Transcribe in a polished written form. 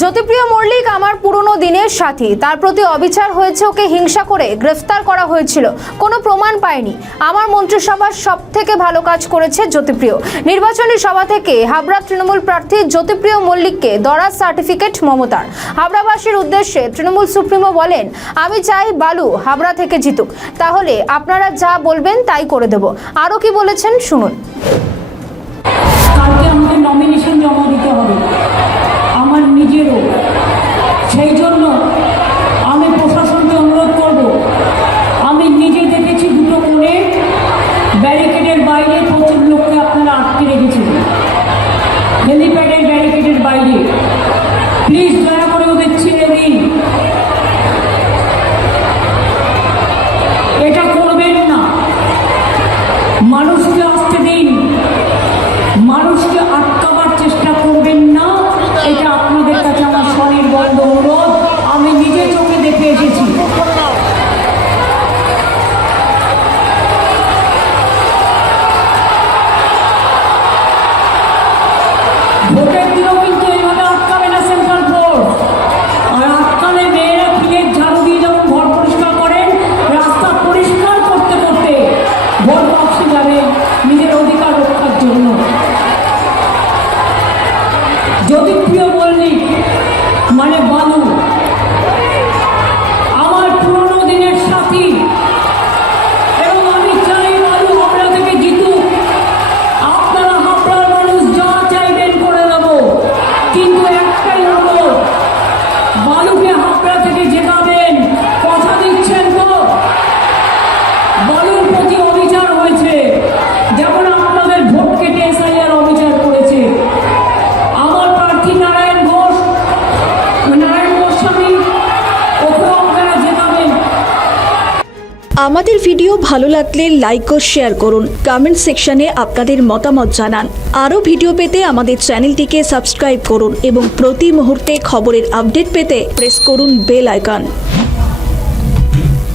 জ্যোতিপ্রিয় মল্লিক আমার পুরনো দিনের সাথী, তার প্রতি অবিচার হয়েছে, ওকে হিংসা করে গ্রেফতার করা হয়েছিল, কোনো প্রমাণ পায়নি। আমার মন্ত্রিসভার সবথেকে ভালো কাজ করেছে জ্যোতিপ্রিয়। নির্বাচনী সভা থেকে হাবড়া তৃণমূল প্রার্থী জ্যোতিপ্রিয় মল্লিককে দরাজ সার্টিফিকেট মমতার। হাবড়াবাসীর উদ্দেশ্যে তৃণমূল সুপ্রিমো বলেন, আমি চাই বালু হাবড়া থেকে জিতুক, তাহলে আপনারা যা বলবেন তাই করে দেব। আরও কি বলেছেন শুনুন। কালকে আমাদের নমিনেশন জমা দিতে হবে আমার নিজেরও, সেই জন্য আমি প্রশাসনকে অনুরোধ করব। আমি নিজে দেখেছি দুটো কোণে ব্যারিকেডের বাইরে প্রচুর লোককে আপনারা আটকে রেখেছেন, হেলিপ্যাডের ব্যারিকেডের বাইরে। প্লিজ দয়া করে ওদের ছেড়ে দিন, এটা করবেন না। মানুষকে আসতে দিন, মানুষকে আটকাবার চেষ্টা করবেন না। এটা আপনাদের কাছে আমার স্বনির্বন্ধ অনুরোধ, আমি নিজে চোখে দেখে এসেছি। ভোটের দিনও কিন্তু এইভাবে আটকাবে না সেন্ট্রাল ফোর্স। আর আটকালে মেয়েরা ফিরের ঝাড়ু দিয়ে যখন ঘর পরিষ্কার করেন, রাস্তা পরিষ্কার করতে করতে ভোট বাক্সে যাবে নিজের অধিকার রক্ষার জন্য। জ্যোতিপ্রিয় মল্লিক মানে বালু আমার পুরনো দিনের সাথী, এবং আমি চাই বালু হাবড়া থেকে জিতুক। আপনারা হাবড়ার মানুষ যা চাইবেন করে দেব, কিন্তু একটাই অনুরোধ, বালুকে হাবড়া থেকে জেতাবেন। কথা দিচ্ছেন তো? বালুর প্রতি অবিচার হয়েছে, যেমন আপনাদের ভোট কেটে এসআইআর অবিচার করেছে। আমার প্রার্থী নারায়ণ গোস্বামী, ওকেও আপনারা জেতাবেন। আমাদের ভিডিও ভালো লাগলে লাইক ও শেয়ার করুন, কমেন্ট সেকশনে আপনাদের মতামত জানান। আরও ভিডিও পেতে আমাদের চ্যানেলটিকে সাবস্ক্রাইব করুন এবং প্রতি মুহূর্তে খবরের আপডেট পেতে প্রেস করুন বেল আইকন।